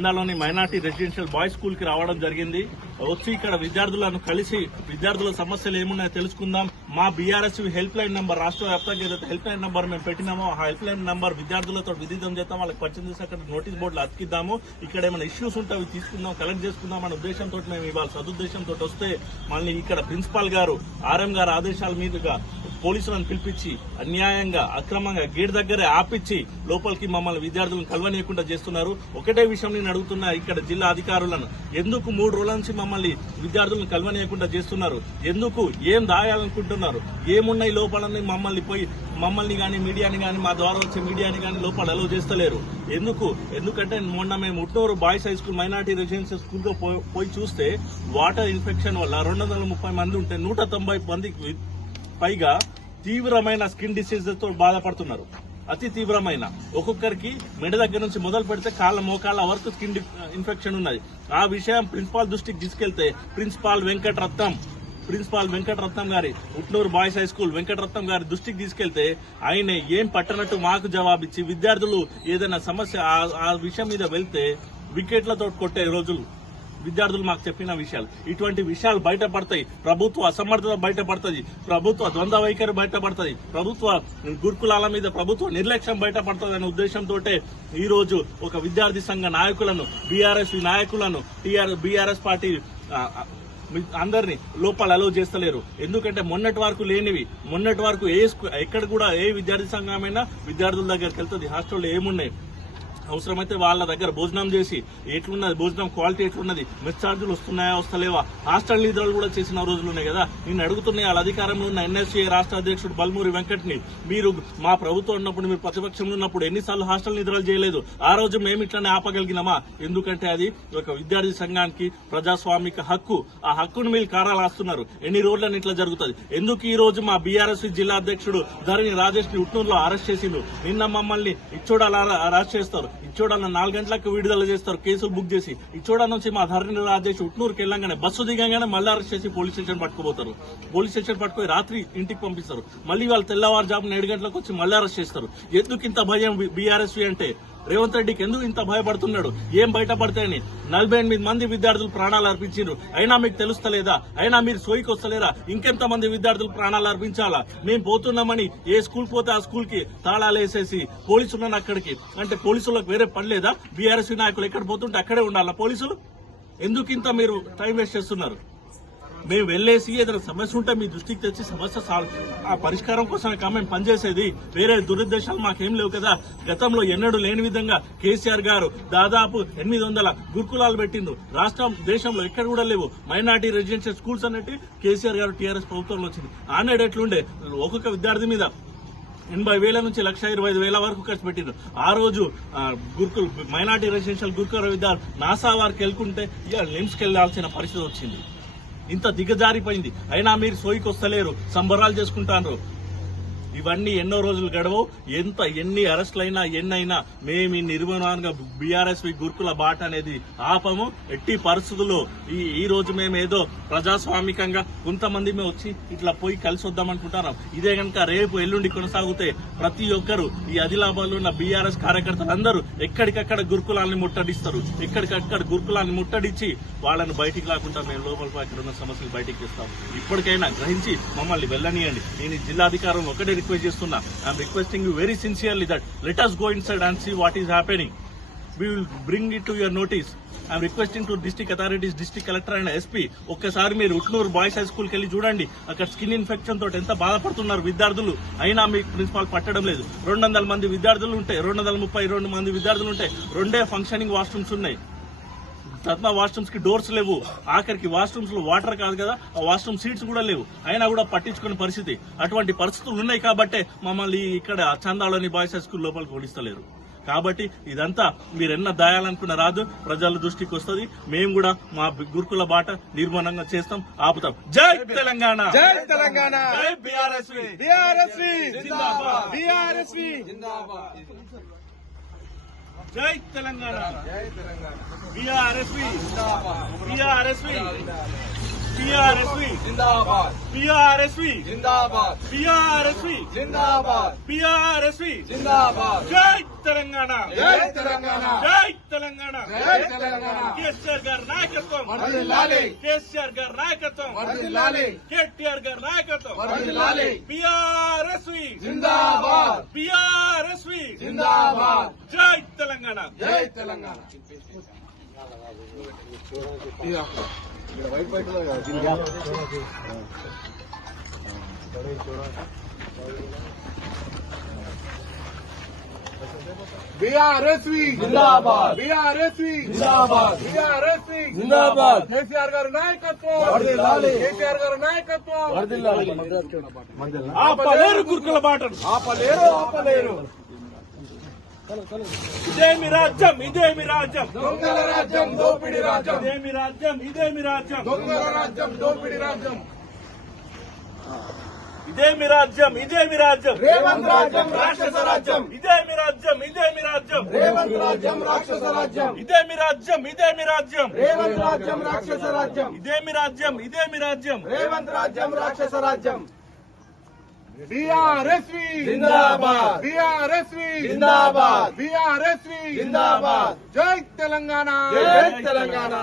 జిల్లాలోని minority residential boys school కి రావడం జరిగింది. వచ్చి ఇక్కడ విద్యార్థులను కలిసి విద్యార్థుల సమస్యలు ఏమున్నాయో తెలుసుకుందాం. మా బీఆర్ఎస్ హెల్ప్ లైన్ నంబర్ రాష్ట్ర వ్యాప్తంగా ఏదైతే హెల్ప్ లైన్ నంబర్ మేము పెట్టినామో ఆ హెల్ప్ లైన్ నంబర్ విద్యార్థులతో విదితం చేద్దాం. వాళ్ళకి పరిచయం చేసి అక్కడ నోటీస్ బోర్డులు అతికిద్దాము. ఇక్కడ ఏమైనా ఇష్యూస్ ఉంటే అవి తీసుకుందాం, కలెక్ట్ చేసుకుందాం అనే ఉద్దేశంతో మేము ఇవాళ సదుద్దేశంతో వస్తే మళ్ళీ ఇక్కడ ప్రిన్సిపాల్ గారు ఆర్ఎం గారు ఆదేశాల మీదుగా పోలీసులను పిలిపించి అన్యాయంగా అక్రమంగా గేట్ దగ్గరే ఆపిచ్చి లోపలికి మమ్మల్ని విద్యార్థులను కలవనీయకుండా చేస్తున్నారు. ఒకటే విషయం నేను అడుగుతున్నా ఇక్కడ జిల్లా అధికారులను, ఎందుకు 3 రోజుల నుంచి మమ్మల్ని విద్యార్థులను కలవనీయకుండా చేస్తున్నారు? ఎందుకు ఏం దాయాలనుకుంటున్నారు? ఏమున్నాయి లోపలని మమ్మల్ని గాని మీడియాని గాని మా ద్వారా వచ్చే మీడియాని గాని లోపల అలౌ చేస్తలేరు. ఎందుకంటే మొన్న మేము Utnoor boys high school minority residential school లో పోయి చూస్తే వాటర్ ఇన్ఫెక్షన్ వల్ల 230 మంది ఉంటే 190 మందికి పైగా తీవ్రమైన స్కిన్ డిసీజ్ తో బాధపడుతున్నారు. అతి తీవ్రమైన, ఒక్కొక్కరికి మెడ దగ్గర నుంచి మొదలు పెడితే కాళ్ళ మోకాళ్ళ వరకు స్కిన్ ఇన్ఫెక్షన్ ఉన్నది. ఆ విషయం ప్రిన్సిపాల్ దృష్టికి తీసుకెళ్తే ప్రిన్సిపాల్ వెంకటరత్నం గారి Utnoor boys high school Venkataratnam గారి దృష్టికి తీసుకెళ్తే ఆయన ఏం పట్టనట్టు మాకు జవాబిచ్చి విద్యార్థులు ఏదైనా సమస్య ఆ విషయం మీద వెళ్తే వికెట్లతో కొట్టే రోజులు విద్యార్థులు మాకు చెప్పిన విషయాలు. ఇటువంటి విషయాలు బయటపడతాయి. ప్రభుత్వ అసమర్థత బయటపడుతుంది, ప్రభుత్వ ద్వంద్వ వైఖరి బయటపడుతుంది, ప్రభుత్వ గురుకులాల మీద ప్రభుత్వ నిర్లక్ష్యం బయటపడుతుంది అనే ఉద్దేశంతో ఈ రోజు ఒక విద్యార్థి సంఘ నాయకులను, బీఆర్ఎస్ నాయకులను, బీఆర్ఎస్ పార్టీ అందరినీ లోపల అలౌ చేస్తలేరు. ఎందుకంటే మొన్నటి వరకు ఎక్కడ కూడా ఏ విద్యార్థి సంఘమైనా విద్యార్థుల దగ్గరికి వెళ్తుంది. హాస్టల్లో ఏమున్నాయి, అవసరమైతే వాళ్ళ దగ్గర భోజనం చేసి ఎట్లున్నది, భోజనం క్వాలిటీ ఎట్లున్నది, మెస్ ఛార్జీలు వస్తున్నాయా వస్తలేవా, హాస్టల్ నిధులు కూడా చేసిన రోజులు ఉన్నాయి కదా. నేను అడుగుతున్నాయి వాళ్ళ అధికారంలో ఉన్న ఎన్ఎస్సీ రాష్ట్ర అధ్యక్షుడు బల్మూరి వెంకట్ని, మీరు మా ప్రభుత్వం ఉన్నప్పుడు, మీరు ప్రతిపక్షంలో ఉన్నప్పుడు ఎన్నిసార్లు హాస్టల్ నిధులు చేయలేదు? ఆ రోజు మేము ఇట్లానే ఆపగలిగినామా? ఎందుకంటే అది ఒక విద్యార్థి సంఘానికి ప్రజాస్వామిక హక్కు. ఆ హక్కును మీరు కారాలాస్తున్నారు. ఎన్ని రోజులని ఇట్లా జరుగుతుంది? ఎందుకు ఈ రోజు మా బీఆర్ఎస్ జిల్లా అధ్యక్షుడు ధరణి రాజేష్ ని ఉట్నూరులో అరెస్ట్ చేసిండు? నిన్న మమ్మల్ని ఇచ్చోడాల అరెస్ట్ చేస్తారు, ఇచ్చోడాల 4 గంటలకు విడుదల చేస్తారు కేసులు బుక్ చేసి. ఇచ్చోడా నుంచి మా ధరణి రాజేష్ ఉట్నూరుకి వెళ్ళంగానే బస్సు దిగంగానే మళ్ళీ అరెస్ట్ చేసి పోలీస్ స్టేషన్ పట్టుకుపోతారు. పోలీస్ స్టేషన్ పట్టుకుని రాత్రి ఇంటికి పంపిస్తారు. మళ్ళీ వాళ్ళు తెల్లవారుజామున 7 గంటలకు వచ్చి మళ్ళీ అరెస్ట్ చేస్తారు. ఎందుకు ఇంత భయం బీఆర్ఎస్ అంటే? రేవంత్ రెడ్డికి ఎందుకు ఇంత భయపడుతున్నాడు? ఏం బయటపడతాయని 48 మంది విద్యార్థులు ప్రాణాలు అర్పించారు. అయినా మీకు తెలుస్తలేదా? అయినా మీరు సోయికి వస్తలేరా? ఇంకెంత మంది విద్యార్థులు ప్రాణాలు అర్పించాలా? మేము పోతున్నామని ఏ స్కూల్ పోతే ఆ స్కూల్ కి తాళాలు వేసేసి పోలీసులను అక్కడికి, అంటే పోలీసులకు వేరే పని లేదా? బీఆర్ఎస్ నాయకులు ఎక్కడ పోతుంటే అక్కడే ఉండాలా పోలీసులు? ఎందుకు ఇంత మీరు టైం వేస్ట్ చేస్తున్నారు? మేము వెళ్లేసి ఏదైనా సమస్య ఉంటే మీ దృష్టికి తెచ్చి సమస్య ఆ పరిష్కారం కోసం మేము పనిచేసేది. వేరే దురుద్దేశాలు మాకేం లేవు కదా. గతంలో ఎన్నడూ లేని విధంగా కేసీఆర్ గారు దాదాపు 800 గురుకులాలు పెట్టిండు. రాష్ట్రం దేశంలో ఎక్కడ కూడా లేవు మైనార్టీ రెసిడెన్షియల్ స్కూల్స్ అనేవి కేసీఆర్ గారు టీఆర్ఎస్ ప్రభుత్వంలో వచ్చింది. ఆనాడు ఎట్లుండే, ఒక్కొక్క విద్యార్థి మీద 80,000 నుంచి 1,25,000 వరకు ఖర్చు పెట్టిండ్రు. ఆ రోజు గురుకుల్ మైనార్టీ రెసిడెన్షియల్ గురుకుల విద్యార్థులు నాసా వారికి వెళ్తుంటే ఇక నిమ్స్కి వెళ్లాల్సిన పరిస్థితి వచ్చింది. ఇంత దిగజారిపోయింది. అయినా మీరు సోయికి వస్తలేరు, సంబరాలు చేసుకుంటారు. ఇవన్నీ ఎన్నో రోజులు గడవవు. ఎన్ని అరెస్టులైనా ఎన్నైనా మేము ఈ నిర్మాణంగా బీఆర్ఎస్ గురుకుల బాట అనేది ఆపము. ఎట్టి పరిస్థితుల్లో ఈ రోజు మేము ఏదో ప్రజాస్వామికంగా కొంతమంది మేము వచ్చి ఇట్లా పోయి కలిసి వద్దామనుకుంటున్నాం. ఇదే కనుక రేపు ఎల్లుండి కొనసాగితే ప్రతి ఒక్కరు ఈ ఆదిలాబాద్ లో ఉన్న బీఆర్ఎస్ కార్యకర్తలందరూ ఎక్కడికక్కడ గురుకులాన్ని ముట్టడిస్తారు. ఎక్కడికక్కడ గురుకులాన్ని ముట్టడిచ్చి వాళ్ళని బయటికి లాకుండా మేము లోపల ఇక్కడ ఉన్న సమస్యలు బయటికి తెస్తాం. ఇప్పటికైనా గ్రహించి మమ్మల్ని వెళ్ళనీయండి. నేను జిల్లాధికారులను ఒకటే రిక్వెస్ట్ చేస్తున్నా. I'm requesting you very sincerely that let us go inside and see what is happening. We will bring it to your notice. I'm requesting to district authorities, district collector and SP, ఒక్కసారి మీరు Utnoor boys high స్కూల్కి వెళ్ళి చూడండి. అక్కడ skin infection తోటి ఎంత బాధపడుతున్నారు విద్యార్థులు. అయినా మీకు ప్రిన్సిపాల్ పట్టడం లేదు. 200 మంది విద్యార్థులు ఉంటే 232 మంది విద్యార్థులు ఉంటే 2 ఫంక్షనింగ్ వాష్రూమ్స్ ఉన్నాయి. తత్మా వాష్రూమ్స్ కి డోర్స్ లేవు. ఆఖరికి వాష్రూమ్స్ లో వాటర్ కాదు కదా, ఆ వాష్రూమ్ సీట్స్ కూడా లేవు. అయినా కూడా పట్టించుకునే పరిస్థితి. అటువంటి పరిస్థితులు ఉన్నాయి కాబట్టే మమ్మల్ని ఇక్కడ చందాలోని బాయ్స్ హై స్కూల్ లోపలికి ఓడిస్తలేరు. కాబట్టి ఇదంతా మీరెన్న దాయాలనుకున్న రాదు, ప్రజల దృష్టికి వస్తుంది. మేము కూడా మా గురుకుల బాట నిర్మాణంగా చేస్తాం, ఆపుతాం. జై తెలంగాణ, జై తెలంగాణ, జై బీఆర్ఎస్, జిందాబాద్, బీఆర్ఎస్ జిందాబాద్, జై తెలంగాణ, జై తెలంగాణ, బీఆర్ఎస్ జిందాబాద్, బీఆర్ఎస్ టీఆర్ఎస్వి జిందాబాద్ టీఆర్ఎస్వి జిందాబాద్ టీఆర్ఎస్వి జిందాబాద్ టీఆర్ఎస్వి జిందాబాద్ జై తెలంగాణ జై తెలంగాణ జై తెలంగాణ జై తెలంగాణ కేసీఆర్ గారి నాయకత్వం వర్ధిల్లాలి కేసీఆర్ గారి నాయకత్వం వర్ధిల్లాలి కేటీఆర్ గారి నాయకత్వం వర్ధిల్లాలి టీఆర్ఎస్వి జిందాబాద్ టీఆర్ఎస్వి జిందాబాద్ జై తెలంగాణ జై తెలంగాణ బీఆర్ఎస్వి జిందాబాద్ బీఆర్ఎస్వి జిందాబాద్ బీఆర్ఎస్వి జిందాబాద్ కేసీఆర్ గారి నాయకత్వం వర్ధిల్లాలి కేసీఆర్ గారి నాయకత్వం వర్ధిల్లాలి ఆపలేరు గురుకుల బాటను ఆపలేరు ఇదేమి రాజ్యం ఇదేమి రాజ్యం దొంగల రాజ్యం దోపిడి రాజ్యం ఇదేమి రాజ్యం ఇదేమి రాజ్యం దొంగల రాజ్యం దోపిడి రాజ్యం ఇదేమి రాజ్యం ఇదేమి రాజ్యం రేవంత్ రాజ్యం రాక్షస రాజ్యం ఇదేమి రాజ్యం ఇదేమి రాజ్యం రేవంత్ రాజ్యం రాక్షస రాజ్యం ఇదేమి రాజ్యం ఇదేమి రాజ్యం రేవంత్ రాజ్యం రాక్షస రాజ్యం ఇదేమి రాజ్యం ఇదేమి రాజ్యం రేవంత్ రాజ్యం రాక్షస రాజ్యం బీఆర్ఎస్వి జిందాబాద్ బీఆర్ఎస్వి జిందాబాద్ బీఆర్ఎస్వి జిందాబాద్ జై తెలంగాణ జై తెలంగాణ